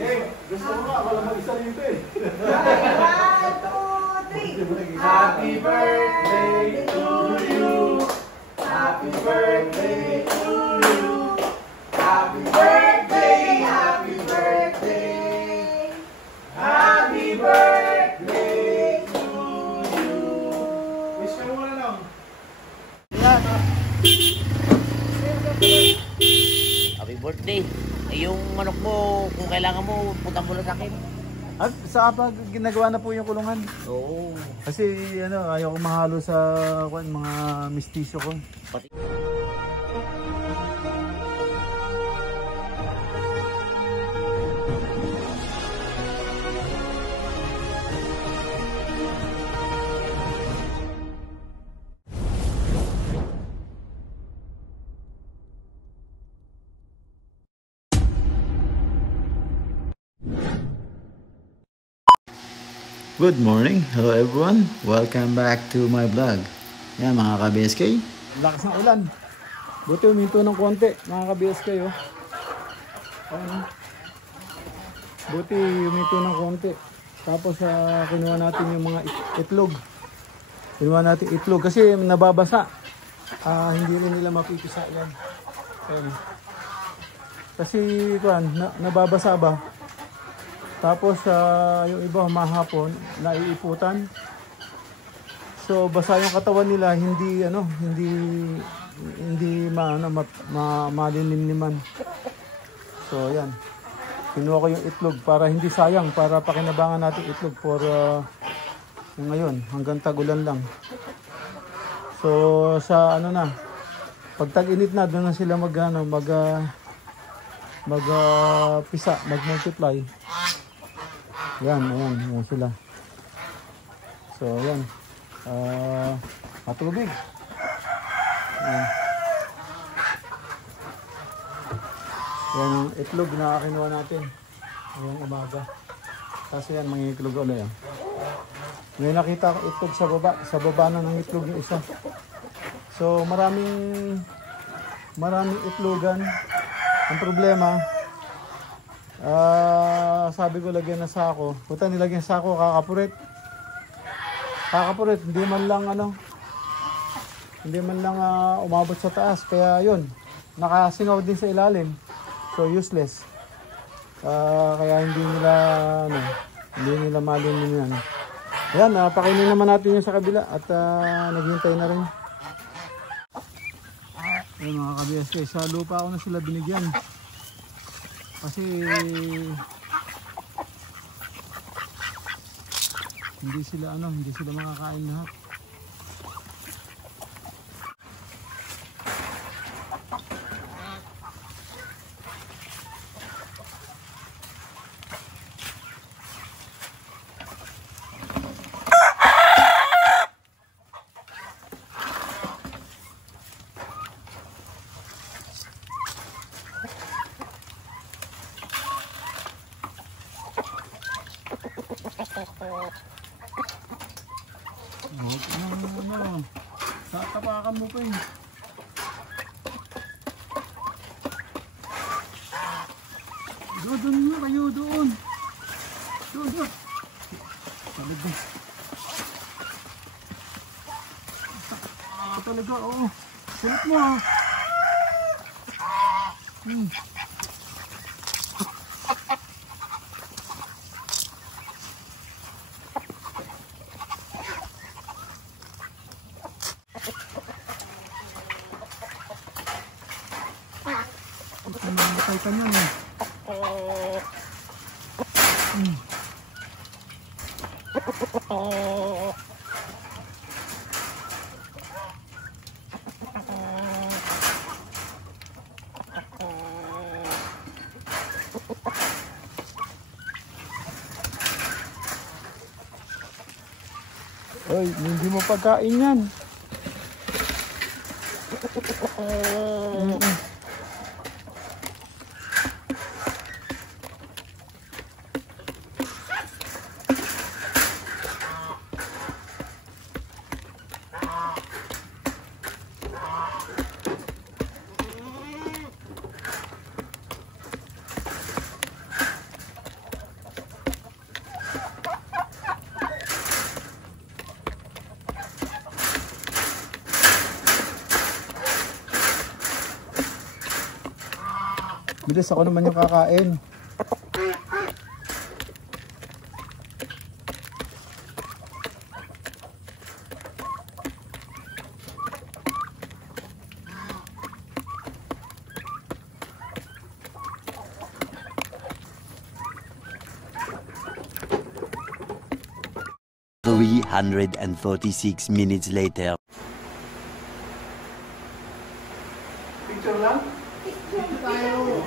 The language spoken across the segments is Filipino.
Gusto mo nga, wala mag-isa rito eh. 1, 2, 3. Happy birthday to you. Happy birthday to you. Happy birthday, happy birthday. Happy birthday to you. Wish ka muna lang. Happy birthday. Eh, yung manok mo, kung kailangan mo, punta mo lang sa akin. At sa pag ginagawa na po yung kulungan. Oo. Kasi ano, ayaw ko mahalo sa mga mistisyo ko. Pati. Good morning, hello everyone, welcome back to my vlog. Yan mga ka-BSK. Lakas ng ulan. Buti uminto ng konti, mga ka-BSK oh. Ayun. Buti uminto ng konti. Tapos kinuha natin yung mga itlog. Kinuha natin itlog kasi nababasa. Hindi rin nila mapipisa yan. Ayun. Kasi nababasa ba? Tapos yung iba humahapon, naiiputan. So basa yung katawan nila, hindi malinimniman. So yan. Kinuha ko yung itlog para hindi sayang, para pakinabangan natin itlog for ngayon, hanggang tag-ulan lang. So sa pag tag-init na, doon na sila mag-pisa, mag-multiply. Yan sila. So, yan. Matubig. Yan yung itlog na kinuha natin. Ngayong umaga. Kasi yan, mangiklog ulit. May nakita ko itlog sa baba. Sa baba na ng itlog yung isa. So, maraming itlogan. Ang problema, sabi ko lagyan na sako. Puta nilagyan sako, kakapurit. Hindi man lang umabot sa taas. Kaya yun, nakasingaw din sa ilalim. So useless. Kaya hindi nila malinin yan. Ayan, pakainin naman natin yung sa kabila at naghintay na rin. Ayun mga ka-BSK, sa lupa ako na sila binigyan. Kasi hindi sila makakain lahat. Tatapakan mo pa eh. Doon nyo kayo doon. Doon. Talaga. Talaga, oo. Sulit mo ha. Mamatay ka niyan eh. Oy, hindi mo pagkain yan. Bilis, ako naman yung kakain. Minutes later. Picture lang? Tayo.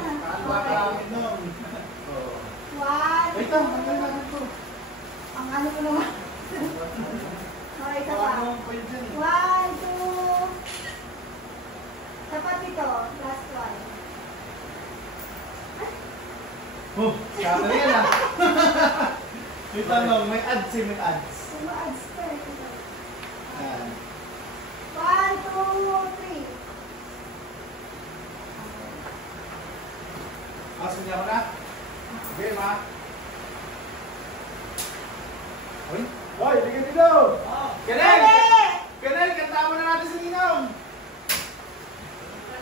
One. Ito, hanggang natin to. Ang ano mo naman. Okay, isa pa. One, two. Dapat ito. Last one. Oh, kata yan ah. May tanong, may ads eh, may ads. Sumaad start. Ayan. One, two, three. Asan niya ako na? Okay, ma. Hoy, hoy, bigyan dito! Kanel! Kanel, kanta mo na natin sa Ninong!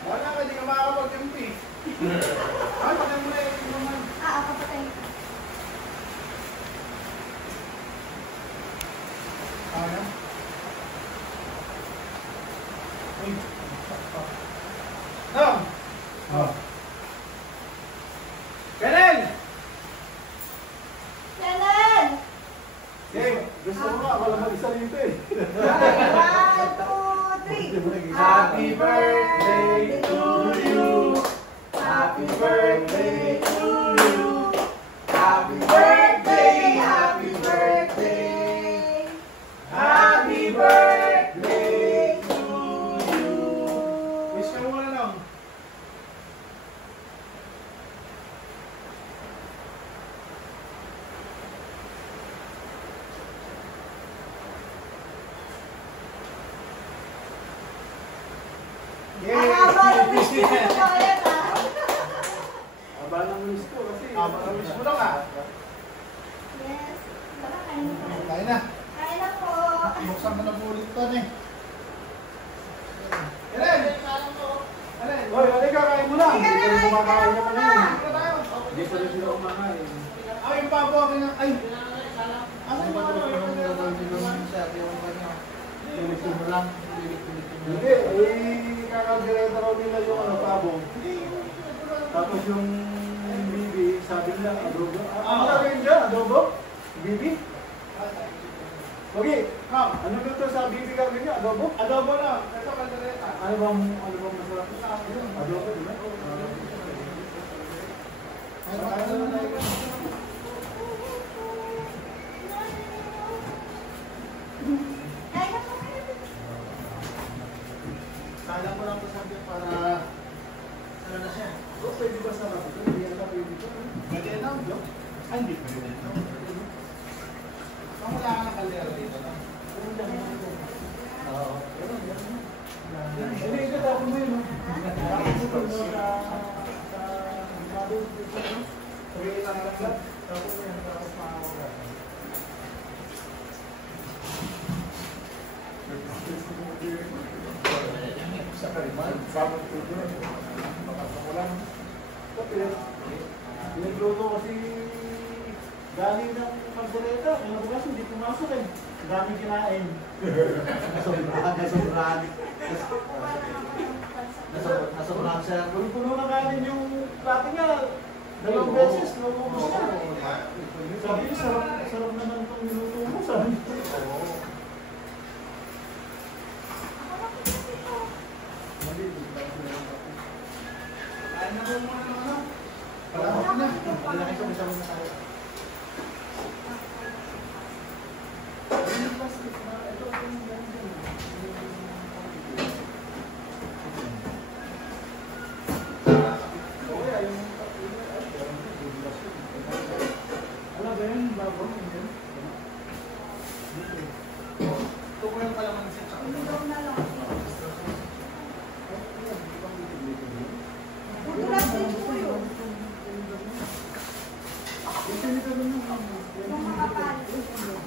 Wala ka, di ka makakapag-MP. Ay, patay mo na yung naman. Ako patay. Ano? Uy. Nom! Oh. Kanel! Kailan? Okay, gusto mo nga, wala mag-isa dito eh. One, two, three. Happy birthday to you. Happy birthday to you. Happy birthday, happy birthday. Happy birthday to you. Wish ka muna lang. Ang haba ng wish ko na ulit ha. Aba ng wish ko kasi. Aba ng wish mo lang ah. Yes. Tara, kain na tayo. Kain na. Kain na po. Buksan ko na po ulit ito eh. Eren! Eren! Hoy, halika, kain mo na. Hindi ko kumakain niya pa ngayon. Hindi pa rin sila kumakain. Ay, yung pabo akin na. Ay! Ano ba ito? Hindi, kakagireta raw nila yung ano, pabo. Tapos yung bibi, sabi nila, adobo. Ano gagawin dyan? Adobo? Bibi? Okay, ano ba ito sa bibi gagawin niya? Adobo? Adobo na. Ito kaldereta. Ano bang masarap? Adobo, di ba? Ano na yun? Kain na po. Kala ko lang ito sabi para ano na siya? Pwede ba sarap ito? Hindi yan pwede ito. Pwede yan lang, Dok? Ay, hindi pwede ito. Wala ka ng kaldera dito, no? Oo. Hindi, ito tapos mo yun, no? Tapos mo sa mabos dito, no? Sabihin lang lang lang. Tapos yan, tapos makakawagan. Sa kaliman, bawang tubo, makakawalan. Tapos, pinagluto kasi galing ng kaldereta, kaya bukas hindi pumasok eh. Daming kinain. Nasobrahan siya. Puno na kanin yung plato niya. Dalawang beses, naubos na. Sabi niya, sarap naman itong minuto mo. Sabi niya. Kain na po muna ng ano. Palakot na. Malaki ko, masama na tayo. Alam ba yun, bago? Ito ko yung kalamansi. Ikaw na lang. Budulas din po yun. Yung makapal. Ito po yung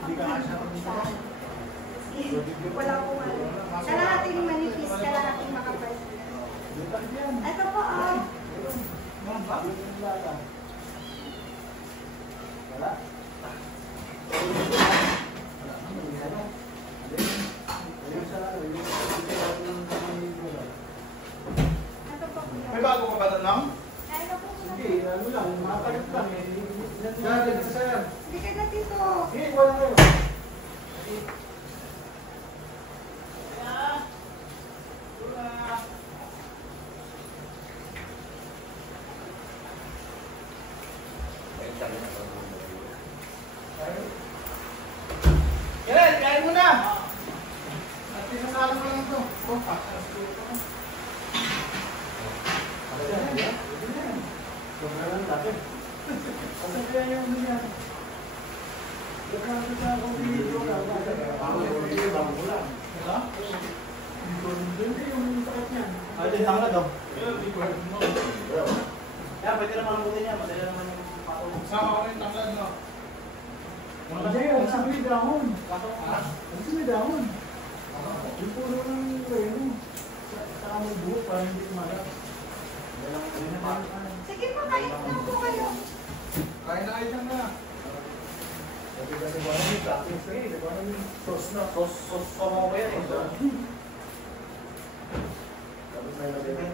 Hindi ka kasya. pagkakas. Wala. May bago ka ba tanong? Hindi, ano lang, matagat lang eh. Dati sa sir. Hindi ka na dito. Hindi, wala kayo. Kailan, kain mo na! At pinasalo mo lang ito. Sobrang laki. Kasi kaya yung niya. Kasi sa akong video ka. Hindi yung sakit niya. Ay, din tanglad daw. Yan, pwede naman ang buti niya. Madali naman yung patong. Sama ko rin tanglad, no? Hindi, ang sabi dahon. Ang sabi dahon. Yung puno ng reno. Sa among buhok para hindi kumalat. Sige pa, kain na po kayo. Kain na kayo dyan na. Sabi kasi ba yung practice kayo? Diba yung sauce na? Sos pa mo ko yan. Tapos may nabibig.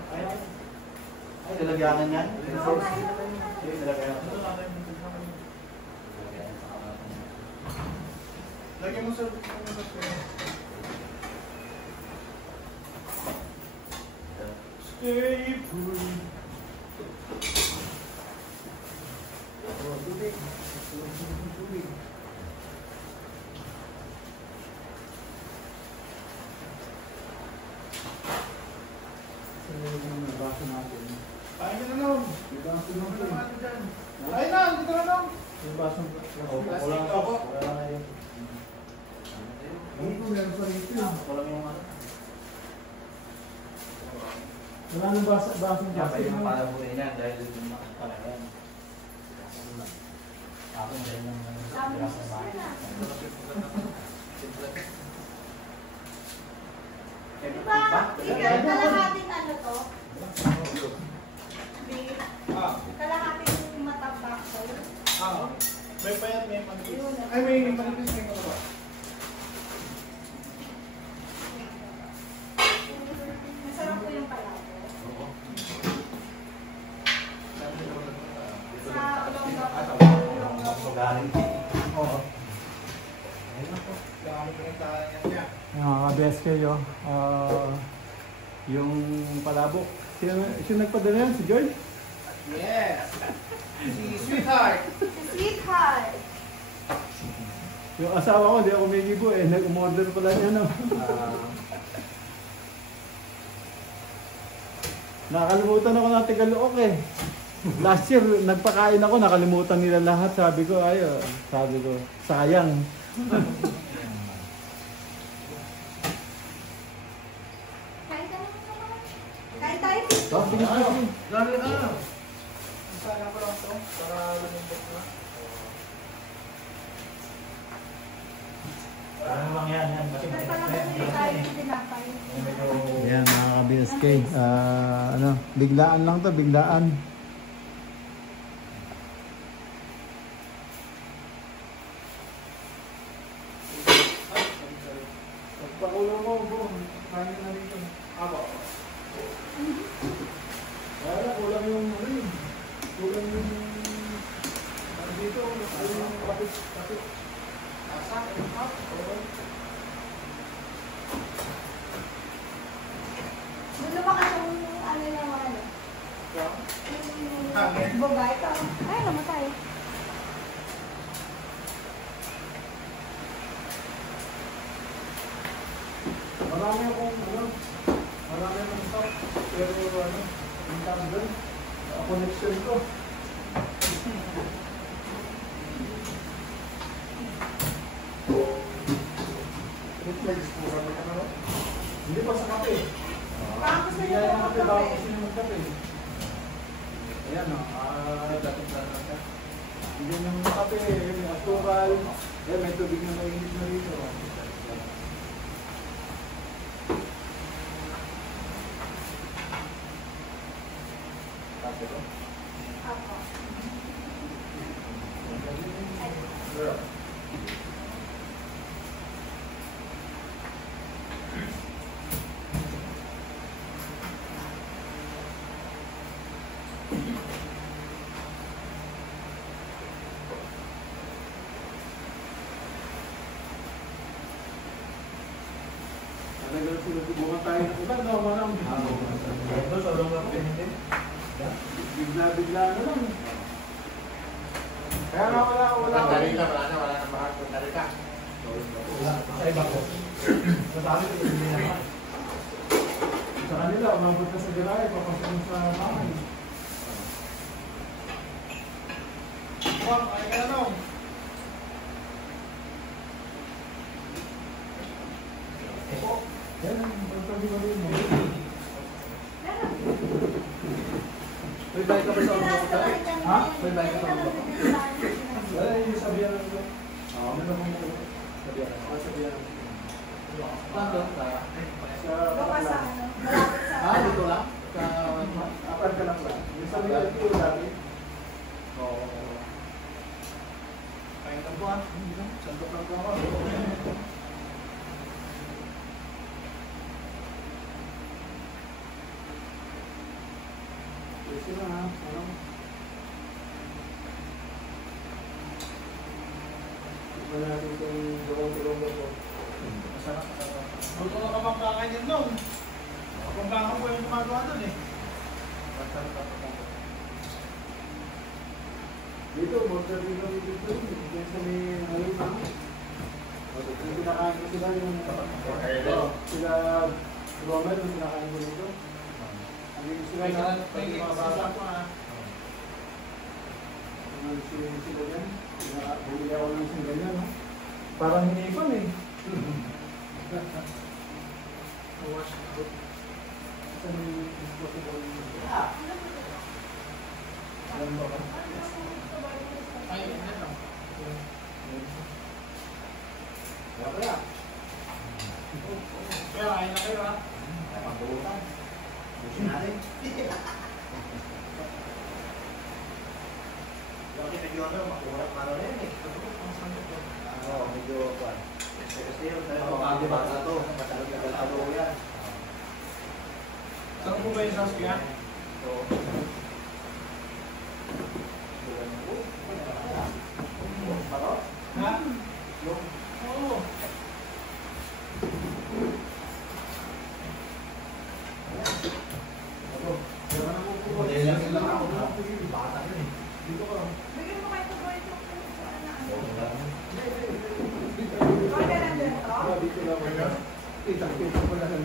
Ay, dalagyanan yan. Oo, kain na. Sige, dalagyanan. Lagyan mo sa... Stay put. Tubig. Tubig. Yung baso natin. Kain ka na lang. Yung baso Ano natin. naman dyan? Kain na, dito na lang. Yung baso wala na po. Wala na yun. Hindi ko meron pa rito. Walang yung ano. Wala nang baso dyan. Pwede mo palaburin yan dahil yung nakapalayan. Akin din yung Sabi mo sa na. Di ba? Kalahating ano to? Beef. Kalahating matambak ko. May payat, may manipis. Yun. Ay, may manipis, may ano ba? Masarap po yung palabo. Sa Olongapo. Oo. Gamit ko yung tahanan yan niya. Best kayo. Yung palabok. Sino nagpadala yan? Si George? Yes! Si Sweetheart! Sweetheart. Yung asawa ko, di ako may gibo eh. Nag-umorder pala niya no. Nakalimutan ako ng Tagalook eh. Last year, nagpakain ako, nakalimutan nila lahat. Sabi ko, sayang. Kain ka naman. Kain tayo. Sige. Dami na! Isala ko lang ito para lumindot na. Ano lang yan? Nagpalabas tayo yung tinapay. Yan mga ka-BSK. Biglaan lang to, biglaan. Pagpakulo mo, bro. Kain na dito. Abo. Wala, kulang yung kulang yung dito, yung kapit. Asa? Doon lumakas yung ano niya mga ano. Yung babae ka. Ay, namatay. Marami akong stock, pero yung tanggal, connection ko. Hindi pa sa kape. Parang gusto Hindi niya kaya po kape, bawal magkape. kasi yung magkape. Ayan o, dating sa kape. Hindi yung kape, yung asukal. Ayan, may tubig na mainit na rito. Kape ko. Matagal sinusubukan tayo ng iba, no? Manang. Ito, sobrang lang pinili. Bigla-bigla na lang. Kaya nga wala. Wala na mahal. Punta ka. Sa iba ko. Sa dami ko hindi naman. Sa kanila, umabot ka sa garahe, papasok mo sa bahay. Ma'am, ay ka na no? Yan, pagpag-ibalik mo. May bahay ka ba sa mga? Ha? May bahay ka sa mga? Wala, yung sabihan lang ko. Ano naman mo? Sabihan lang. Sabihan lang. Paano? Sa... Baka sa ano, malapit sa... Ah, dito lang? Sa... Apar ka lang ba? Yung sabihan ko dati. Oo. Kain ka ba? Sandok lang ko ako. Kasi na ha, ano? Iba natin itong gawang-gawang ko. Masarap. Gusto ka kapangkangan yun nung. Kapangkangan ko yung gumagawa nun eh. Dito, mortar dito dito. Diyan sa may halong na. Yung pinakain ko sila yung... Sila Romer, yung pinakain ko dito. Sila na, yung mga bata ko ha. Sila dyan. Bumili ako ng isang ganyan, no? Parang hinipan eh. Wash it. Ito may disposable. Alam mo ba? Ay, hindi lang. Kaya. Kaya, ayun na kayo ha. Pagbutan. Busin natin. Yung medyo ano, makurat na rin eh. Oo, medyo kwan. Kasi yung tayo bata to, matagal-tagal yan. Saan po ba yung Saskia? So, Ha? Oo. dito ka. Bigyan mo kayo ito, boy. Order nandun to? Dito lang. Kita ko lang.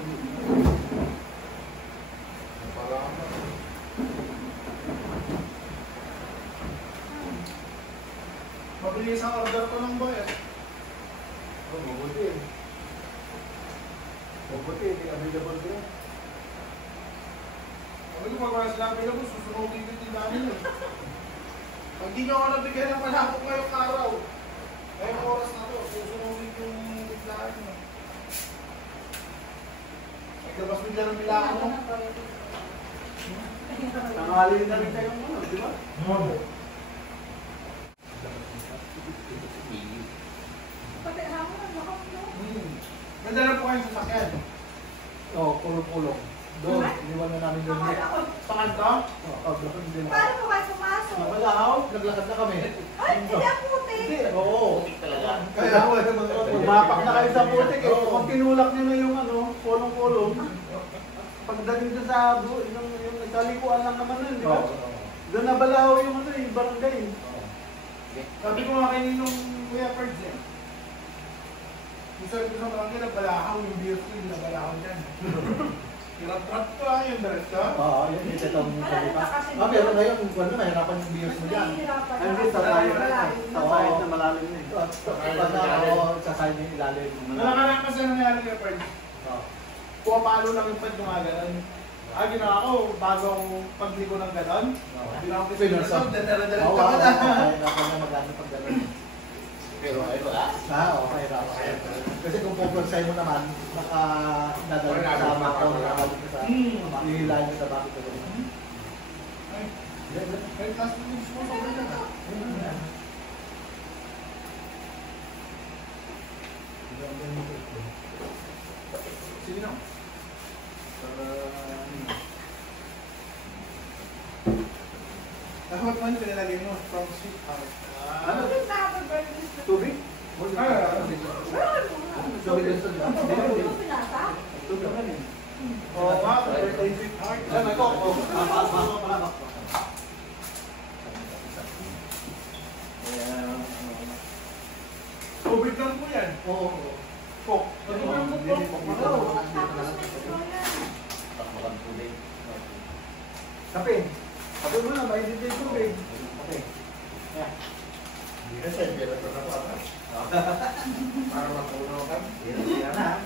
Mabilis ang order ko ng boy. Mabuti. Mabuti, hindi available ko. Sabi ko magwala sila available, susunogin ko din namin eh. Pag di nyo ako nabigyan ng malakot ngayong araw, ngayong oras na to, susunogin yung biglaan nyo. Naglabas bigla ng bilaan mo. Tanghali na rin kayong ano, di ba? Pati hamon, baka mo. Ganda na po kayong sasakyan. Oo, pulong-pulong. Doon, iniwan na namin doon. Akala ko, Sa kanto? Paglakad din ako. paano mo kayo pumasok? Wala, naglakad na kami. Ay, hindi ang puti. Hindi, oo. Putik talaga. Kaya umapak na kayo sa putik eh. Kung tinulak nyo na yung ano, pulong-pulong. Pagdating doon sa yung nagkalikuan lang naman nun, di ba? Doon nabalaw yung ano, yung barangay. Sabi ko nga kayo nung Kuya Perds eh. Yung sabi ko sa barangay, nabalahaw yung beers ko, yung nabalahaw dyan. Hirap-rap ko lang yung diretso. Oo, yun yung itong kalipas. Pero ngayon, kung ano, mahirapan yung beers mo dyan. Hindi, sa tayo na malalim na eh. Sa side yung ilalim. Nalakalak kasi nangyari Kuya Perds. Pumapalo lang yung pad yung gano'n. Ginawa ko, bago ako pagliko ng gano'n. Ginawa ko kasi gano'n, dadala-dala Oo, ka na. kaya na maganda pagdala. Pero ay wala. Okay, kasi kung pupulsay mo naman, dadalhin ka sa makaw, nakakabit ka sa hihilahin mo sa bakit ka doon. Ay, taas mo yung sumo, sobrang na. Sige na. Dapat man pinalagay mo from sweet house. Ano? Tubig? Ay, Tubig din sa Ano pinasa? Tulog ka rin. Oo nga, birthday sweetheart. Ay, may ko. Pala. Tubig lang po yan. Oo. Coke. Ano ba yung coke? Tapos may soya. Kape. Kape mo na, mainit din tubig. Okay. Yeah. Hindi na siya, pero ito na pa. Para mapuno ka. Yan na.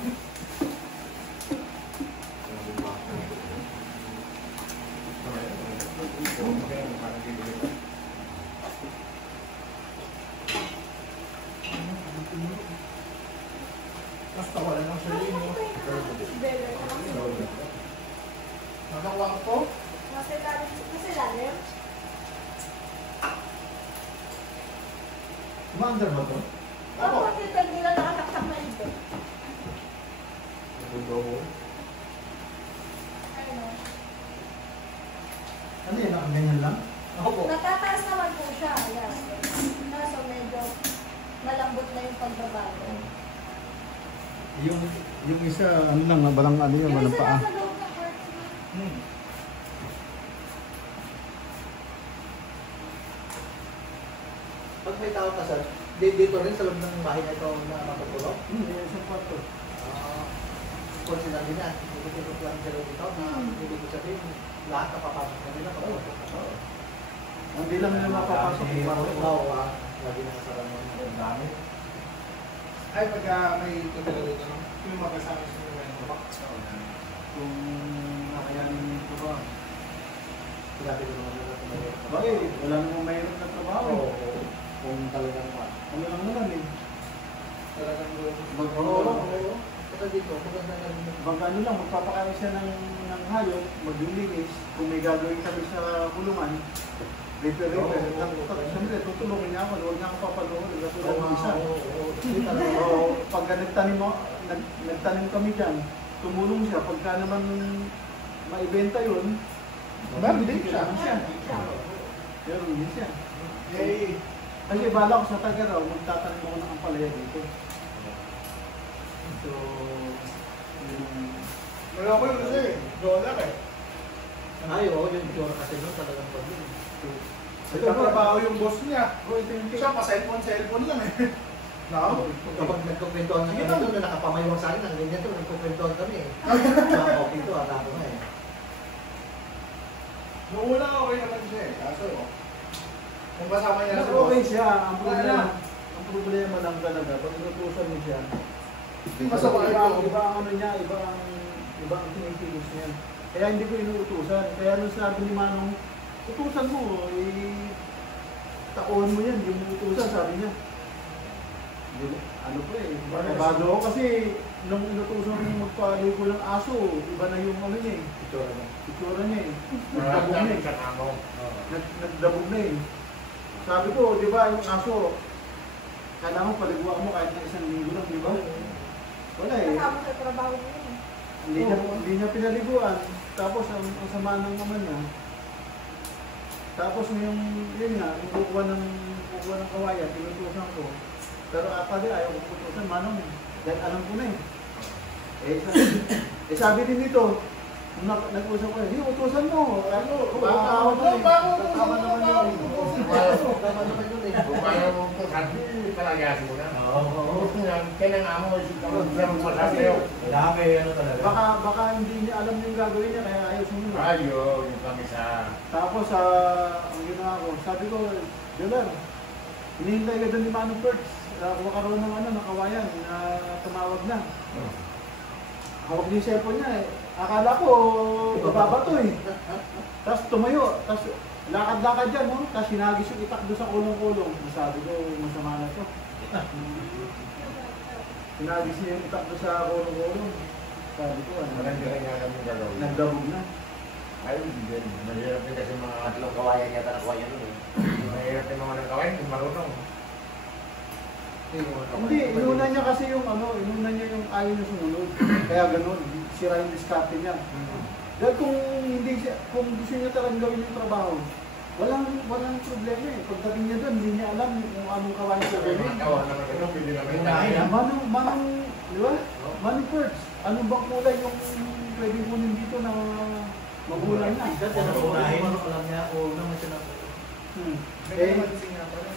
Basta wala nang sabihin mo. Beller. Nakawa ko. Nasa ilalim? Commander ba to? Ako, kasi nila nakasaksak na ito. Ano? Ano yun? Nakaganyan lang? Ako. Natataas naman po siya. Ayan. Kaso medyo malambot na yung pagbabago. Yung isa, ano lang, balang ano yun, Yung walang isa paa. nasa loob ng court na. Pag may tao ka sir, dito rin sa loob ng bahay na ito na matutulog. Yung isang kwarto. Kung sinabi na, ikot-ikot lang sila dito na hindi ko sabihin, lahat na papasok na nila. Hindi lang nila mapapasok yung kwarto. Oo, lagi nakasara mo. Ang dami. Ay, pagka may tumira dito, no? Yung magkasama sa mga mga Kung nakayanin ito ba? Sinabi ko naman nila tumayo. Bakit? Wala namang mayroon na trabaho. Oo, kung talagang pa. Ano lang naman eh. Talagang Oo. Ito dito, maganda na rin. Baka ano lang, magpapakain siya ng hayop, maglilinis, kung may gagawin kami sa kulungan, repair. Siyempre, tutulungan niya ako, huwag niya ako papaluhin, katulad ng isa. Oo, pagka nagtanim kami dyan, tumulong siya, pagka naman maibenta yun, Bibili siya. meron din siya. Eh, Kasi bala ko sa Tagaraw, magtatanim ako ng ampalaya dito. So, yung... wala ko yun kasi. Dollar eh. Ay, oo, yung itsura kasi doon talagang pag yun. Nagtatrabaho yung boss niya. Oh, ito yung Siya pa cellphone lang eh. No? Kapag nagkukwentuhan na Sige, kami Tom. doon, na nakapamayong sa akin, ang ganyan to, nagkukwentuhan kami eh. Okay to, ala ko na eh. Noong una okay naman siya eh. Kaso, kung kasama niya Mas sa boss, okay siya. Wala. Ang problema lang talaga, pag inutusan mo siya, Masama yung iba ang ano niya, iba ang tinitigos niya. Kaya hindi ko inuutusan. Kaya nung sabi ni Manong, utusan mo, taon mo yan, yung utusan, sabi niya. Ano po eh, bago ako kasi nung inutusan ko magpaligo ng aso, iba na yung ano niya eh. Itsura niya eh. Nagdabog na eh. Nagdabog na eh. Sabi ko, di ba, yung aso, kailangan paliguan mo kahit na 1 linggo lang, di ba? Wala eh. Kasama sa trabaho mo yun eh. Hindi niya pinaliguan. Tapos ang sama ng naman niya. Tapos yung, yun nga, yung kukuha ng kawayan, tinutusan ko. Pero pati ayaw ko putusan, Manong. Dahil alam ko na eh. Sabi din nito, nung nag-usap ko, hindi, utusan mo. Ano, tama naman yun. Tama naman yun eh. Baka hindi niya alam yung gagawin niya, kaya ayaw sumunod. Tapos, ang ginawa ko, sabi ko, Jolar, hinihintay ka doon ni Manong Perks. Makaroon ng nakawayan na tumawag na. Hawag niya yung cellphone niya eh. Akala ko, babato eh. Tapos tumayo, tapos lakad-lakad dyan, no? Tapos hinagis yung itak doon sa kulong-kulong. Sabi ko, masama na to. Hinagis niya yung itak doon sa kulong-kulong. Sabi ko, nagdabog na. Ay, hindi. Mahirap din kasi mga tatlong kawayan yata nakuha niya doon eh. Mahirap din mga kawayan, hindi marunong. Hindi, inuna niya kasi yung inuna niya yung ayaw niya sumunod. Kaya ganun, sira yung diskarte niya. Dahil kung gusto niya talagang gawin yung trabaho, walang problema eh. Pagdating niya doon, hindi niya alam kung anong kawain sa gawin. Manong, di ba? Manong Perks. ano bang kulay yung pwede kunin dito na magulang na? Dati na po, alam niya ako naman siya na.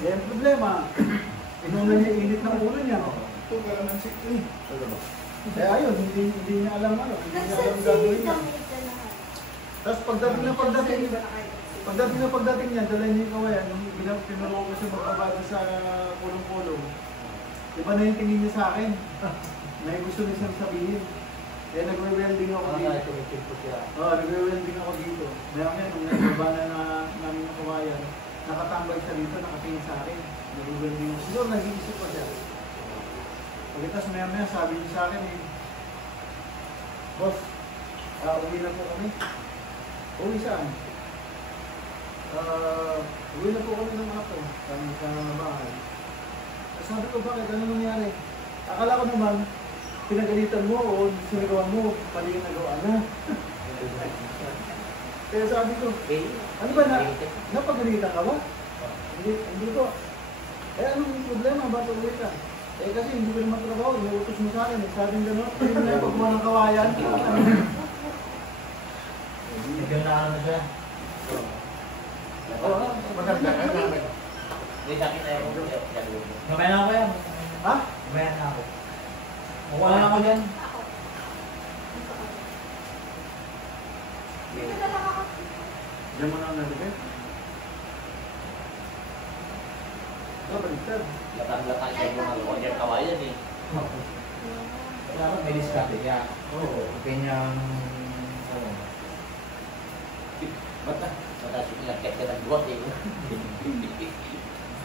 Yan problema. Inuna niya init ng ulo niya. Ito, parang ng sikto eh. Kaya ayun, hindi niya alam ano. Hindi niya alam gagawin niya. Tapos pagdating niya, dala niya yung kawayan, nung pinulong ko siya magpabado sa kulong-kulong. Iba na yung tingin niya sa akin. May gusto niya siyang sabihin. Kaya nagwe-welding ako dito. Oo, nagwe-welding ako dito. Maya nung nagbaba na namin yung kawayan, nakatambay siya dito, nakatingin sa akin. Nagwe-welding ako. Siguro nag-iisip pa siya. Pagkitas maya sabi niya sa akin Boss, uwi na po kami. Uwi saan? Uwi na po kami ng ako. Sa bahay. Sabi ko, bakit? Ano nangyari? Akala ko naman, pinagalitan mo o sinagawa mo, pali yung nagawa na. Kaya sabi ko, ano ba napagalitan ka ba? Hindi ko. Anong problema? Ba't uwi ka? Kasi hindi ko naman trabaho, inuutos mo sa akin. Sabi ng gano'n, hindi mo na yung pagkuha ng kawayan. Bigyan na ano siya. Oo, Maganda ka namin. May sakit na yung ulo. Mamaya na ako yan. ha? Mamaya na ako. Mukha na ako dyan. Diyan mo na ang nalipit. Baliktad. Latang-latang siya yung mga kanyang kawayan eh. Dapat may diskarte niya. Oo. Kanyang... ano? Bata. Bata siya nilagkit ka ng duwat eh.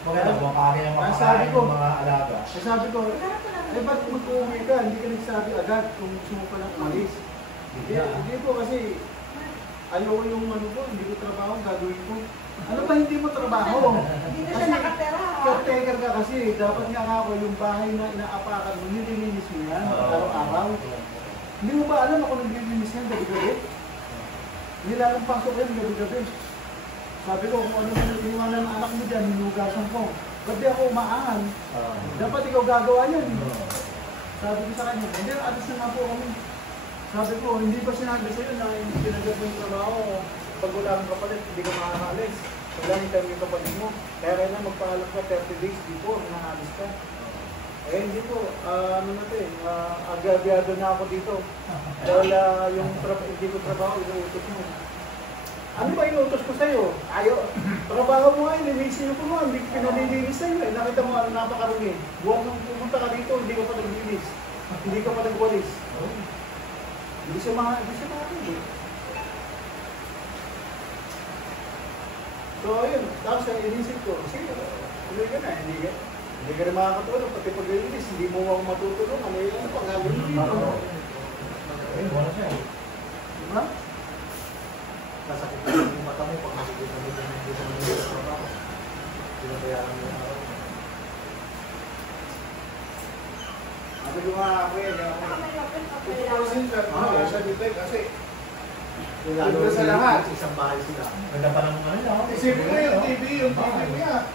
Maganda mo kami ng Sabi ko, mga alaga. sabi ko, ba't mag-uwi ka? Hindi ka nagsabi agad kung gusto mo palang umalis. Hindi ko kasi ayaw yung ano ko, hindi ko trabaho, gagawin ko. Ano ba hindi mo trabaho? Hindi na siya nakatera. Caretaker ka kasi, dapat nga ako yung bahay na inaapakan mo, nililinis mo yan, araw-araw. Hindi mo ba alam ako naglilinis yan gabi-gabi? Nilalampasok yan gabi-gabi. Sabi ko, kung ano yung iniwanan ng anak mo dyan, hinugasan ko. Ba't di ako umaan? Dapat ikaw gagawa yan. Sabi ko sa kanya, hindi, alis na nga po kami. Sabi ko, hindi ba sinabi sa'yo na hindi pinagad mo yung trabaho? Pag wala kang kapalit, hindi ka makakalis. Kailangan ikaw yung kapalit mo. Kaya kailangan magpaalam ka 30 days before na alis ka. Eh, hindi po. Ano natin, agad-agado na ako dito. Dahil yung hindi ko trabaho, inuutos mo. Ano ba inuutos ko sa'yo? Ayaw. Trabaho mo nga, nililisin ko mo. Hindi ko pinalilinis sa'yo. Nakita mo, napakarumi. Buwan nung pumunta ka dito, hindi ka pa naglinis. Hindi ka pa nagwalis. Hindi siya makakili. So, ayun. Tapos, inisip ko, sige, tuloy ka na. Hindi ka rin makakatulog. Pati pag-linis, hindi mo ako matutulog. Ano yung pag-gagawin dito? Ayun, wala siya. Diba? Nasakit na yung mata mo pag nakikita mo yung hindi sa mga trabaho. Pinabayaan mo yung araw. Sabi ko nga ako yan. Ito kasi sa dito kasi Lalo sa lahat. Isang bahay sila. Ganda pa ng ano lang. Isipin mo yung TV niya.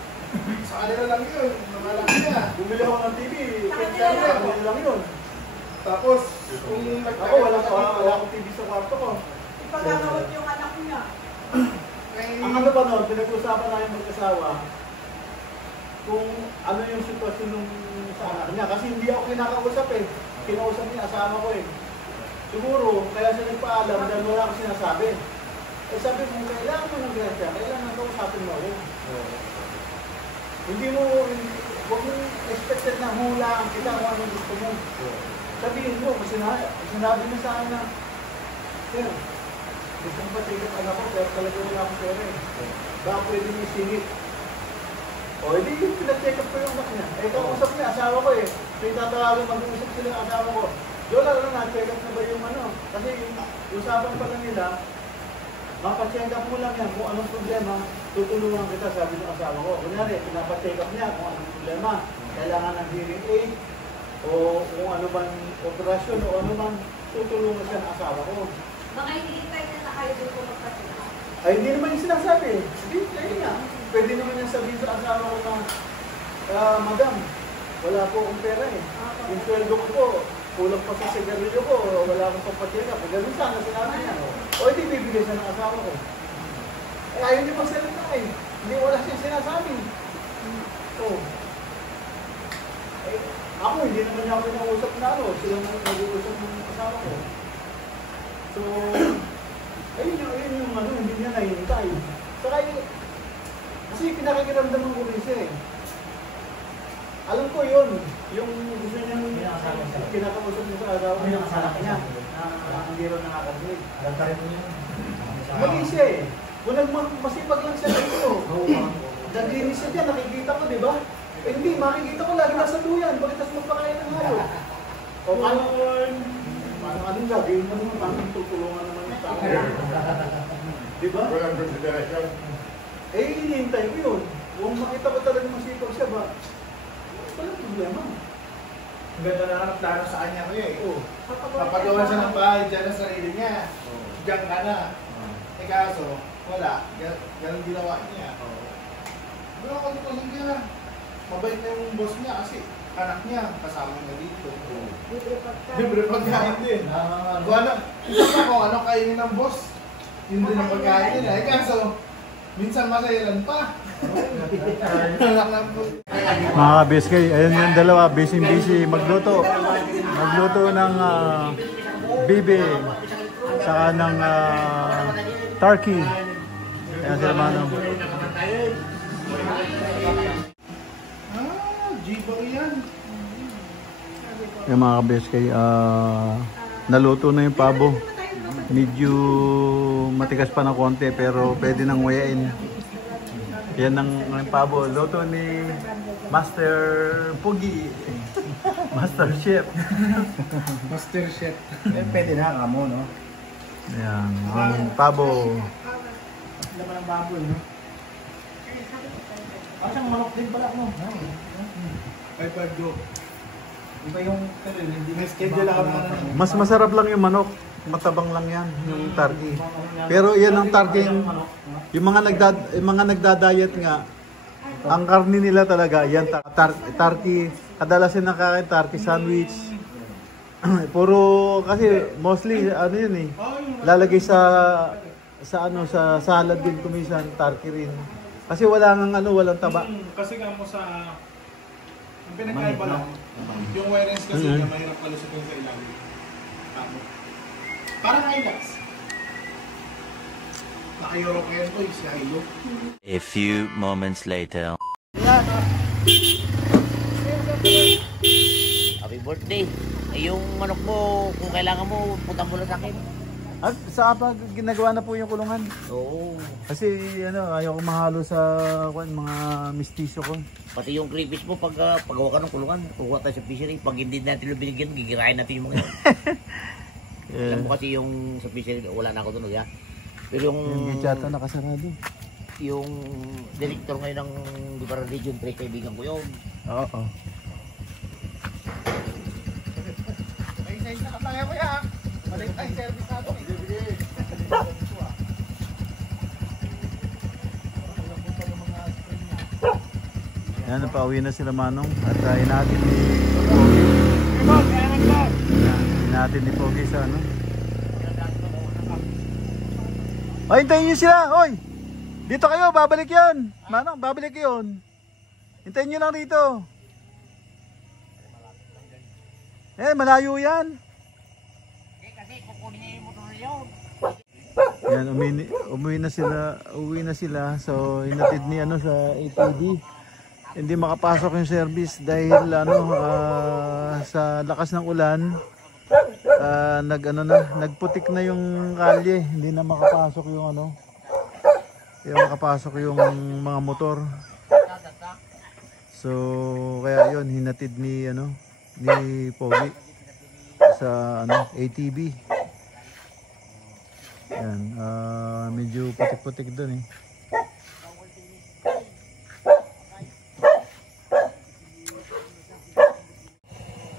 Sa kanila lang yun. Namalaki niya. Bumili ako ng TV. Nakatira Bumili lang yun. Tapos, kung Ako, wala akong TV sa kwarto ko. Ipagkakawat yung anak niya. Ang ano pa noon, pinag-usapan namin mag-asawa kung ano yung sitwasyon nung sa anak niya. Kasi hindi ako kinakausap eh. Kinausap niya, asawa ko eh. Siguro, kaya siya nagpaalam dahil wala akong sinasabi. Eh sabi mo, kailangan mo ng grasya, kailangan kausapin mo ako. Hindi mo, huwag mong expected na hula ang kita kung anong gusto mo. Sabihin mo, kasi sinabi mo sa akin na, Sir, gusto mo ba check up anak ko, pero talaga wala akong pera eh. Baka pwede mo isingit. O, hindi yung pina-check up ko yung anak niya. Eh, kausap niya, asawa ko eh. So, itatawagan, mag-uusap sila ng asawa ko. Lola, na-check up na ba yung ano? Kasi yung usapan pa lang nila, mapacheck up mo lang yan kung anong problema, tutulungan kita, sabi ng asawa ko. Kunyari, pinapacheck up niya kung anong problema. Kailangan ng hearing aid, o kung ano bang operasyon, o ano bang tutulungan siya ng asawa ko. Baka hinihintay niya na kayo doon pumagpasila. Ay, hindi naman yung sinasabi. Sige, kaya nga. Pwede naman yung sabihin sa asawa ko na, Madam, wala po akong pera eh. Yung sweldo ko po, kulang pa sa sigarilyo ko, wala akong papacheck up. Ganun sana sinabi niya. O hindi bibigay siya ng asawa ko. Eh ayaw niya magsalita eh. Hindi wala siyang sinasabi. Oh. Eh, ako hindi naman niya ako pinausap na ano. Sila na nag-uusap ng asawa ko. So, ayun yung ano, hindi niya nahihintay. Saka kasi pinakikiramdaman ko rin siya eh. Alam ko yun, yung gusto niyang kinakausap niya sa asawa niya sa akin niya. Hindi rin nakakasig. Alam ka rin mo yun. Mali siya eh. Kung masipag lang siya dito. Naglinis siya dyan, nakikita ko, di ba? Eh hindi, makikita ko lagi nasa duyan. Bakit tas magpakain ng hayop? O paano anong gagawin mo naman? Paano tutulungan naman yung tao? Di ba? Walang consideration. Eh, hinihintay ko yun. Kung makita ko talaga masipag siya ba, walang problema. Ang ganda na ang plano sa kanya ko eh. Oo. Papagawa siya ng bahay dyan sa sarili niya. Diyan ka na. Eh kaso, wala. Ganun ginawa niya. Wala ka dito niya. Mabait na yung boss niya kasi anak niya kasama niya dito. Libre pagkain din. Kung ano, isa pa kung ano kainin ng boss, yun din ang pagkain nila. Eh kaso, minsan masayalan pa. Mga kabeskay, ayan yung dalawa, busy magluto. Magluto ng bibe, saka ng turkey. Ayan sila Manong. Jibo yan. Yung mga kabeskay, naluto na yung pabo. Medyo matigas pa ng konti pero pwede nang nguyain. Yan ang pabo. Luto ni Master Pugi. Master Chef. Master Chef. Pwede na kamo, no? Ayan, ang pabo. Laman ng baboy, no? Parang manok din pala, no? Ay, pagdo. Iba yung hindi May schedule ako na. Mas masarap lang yung manok. Matabang lang yan, yung turkey. Pero yan ang turkey, yung mga nagda-diet nga, ang karni nila talaga, yan turkey, kadalasan nakakain turkey sandwich. Puro kasi mostly ano yun eh. Lalagay sa salad din kumisan, turkey rin. Kasi walang walang taba. Kasi nga mo sa ang pinagkaiba lang, yung wireless kasi na mahirap kalusupin sa ilalim. Parang Hilux. Naka-European to, si Hilux. A few moments later. Happy birthday. Eh, yung manok mo, kung kailangan mo, punta mo lang sa akin. At sa pag ginagawa na po yung kulungan. Oo. Kasi ayaw ko mahalo sa mga mistiso ko. Pati yung crayfish mo, paggawa ka ng kulungan, kukuha tayo sa fishery. Pag hindi natin yung binigyan, gigirahin natin yung mga yun. Alam mo kasi yung sa fishery, wala na ako doon. Ya. Pero Yung gitsata nakasarado. yung director ngayon ng Guitar Region 3, kaibigan ko yun. Oo. Ay, sa kataya ko ya. Balik tayo service natin. Yan, napauwi na sila Manong at inatin ni Pogi sa ano. Ay, hintayin nyo sila! Hoy! Dito kayo, babalik yan! Manong, babalik yun! Hintayin nyo lang dito! Eh, malayo yan! Kasi kukunin niya yung motor yun. Yan, uwi na sila. So, hinatid ni sa ATD. Hindi makapasok yung service dahil sa lakas ng ulan, nagputik na yung kalye. Hindi na makapasok yung yung mga motor. So, kaya yun, hinatid ni Pogi sa ATV. Yan, medyo putik-putik doon eh.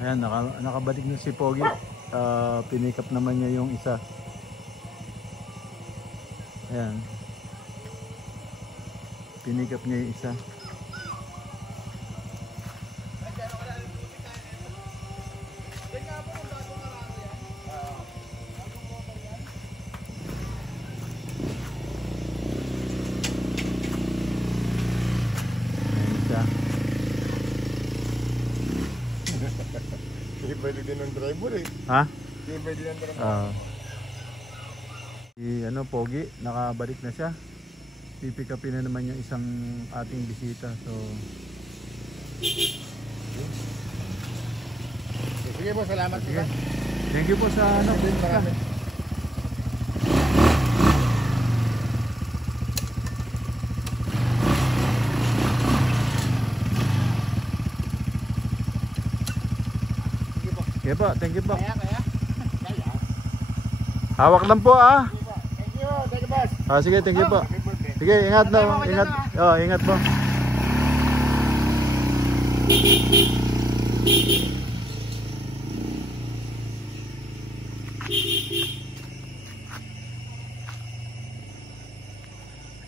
Ayan, nakabalik na si Pogi. Pinick up naman niya yung isa. Ayan. Pinick up niya yung isa. pwede din ng driver eh. Ha? Hindi pwede ng driver. Si ano, Pogi, nakabalik na siya. Pipick upin na naman yung isang ating bisita. So, Sige po, salamat po. sige. Thank you po sa ano. Marami. Sige po, thank you po. Hawak lang po ah. Thank you, boss. Sige, thank you po. Sige, ingat na. Ingat. Ingat po.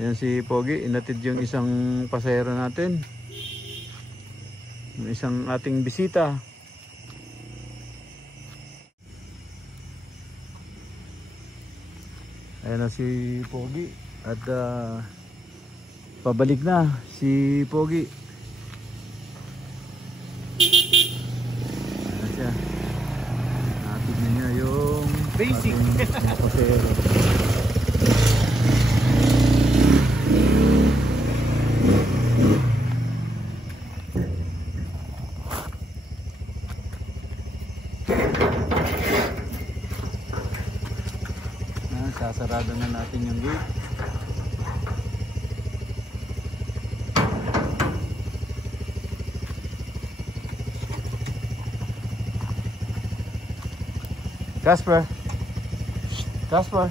Ayan si Pogi, inatid yung isang pasahero natin. Yung isang ating bisita. Ayan na si Pogi. At pabalik na si Pogi. Ayan na siya. Natid na niya yung Basic. ating pasahero. Sasarado na natin yung gate. Casper. Casper.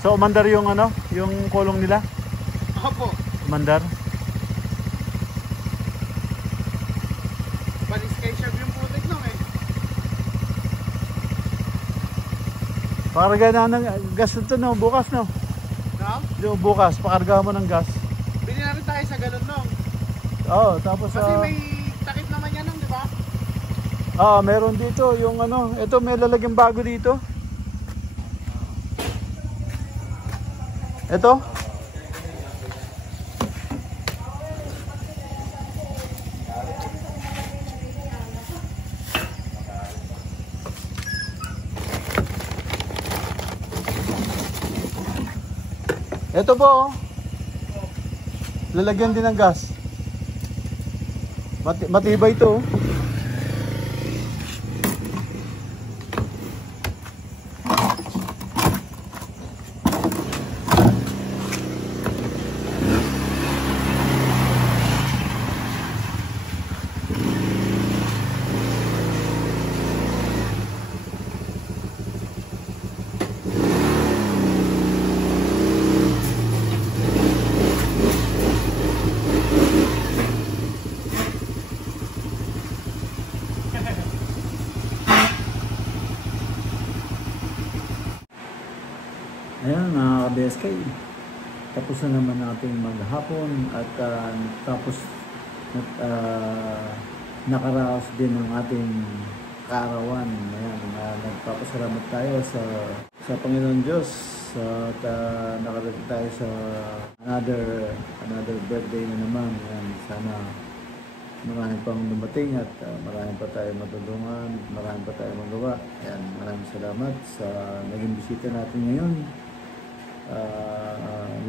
So umandar yung ano, yung kulong nila? Opo. Umandar? Balis kay Chef yung putik nung eh. Pakarga na ng gas ito no, bukas no? No? Yung bukas, pakarga mo ng gas. Bili na rin tayo sa galon nung. Oo, tapos Kasi may takip naman yan nung, di ba? meron dito yung ano, ito may lalagyan bago dito. Ito? Ito po oh. Lalagyan din ng gas. Matibay ito oh. Ayan mga ka-BSK, tapos na naman natin maghapon at tapos nakaraos din ng ating kaarawan. Ayan, nagpapasalamat tayo sa Panginoon Diyos at nakarating tayo sa another birthday na naman. Ayan, sana marami pang dumating at marami pa tayo matulungan, marami pa tayo magawa. Ayan, maraming salamat sa naging bisita natin ngayon.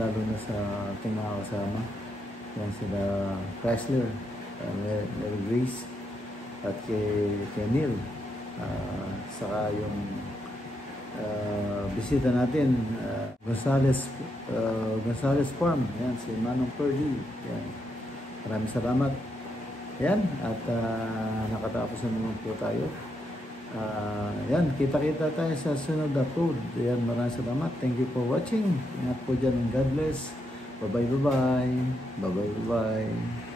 Lalo na sa ating mga kasama. Yan sila Chrysler, Mary Grace at kay Neil. Saka yung bisita natin, Gonzales Farm. Yan, si Manong Purdy. Yan. Maraming salamat. Yan, at nakatapos na naman po tayo. Yan, kita-kita tayo sa sunod na upload. Yan, maraming salamat. Thank you for watching. Ingat po dyan and God bless. Bye-bye. Bye-bye. Bye-bye.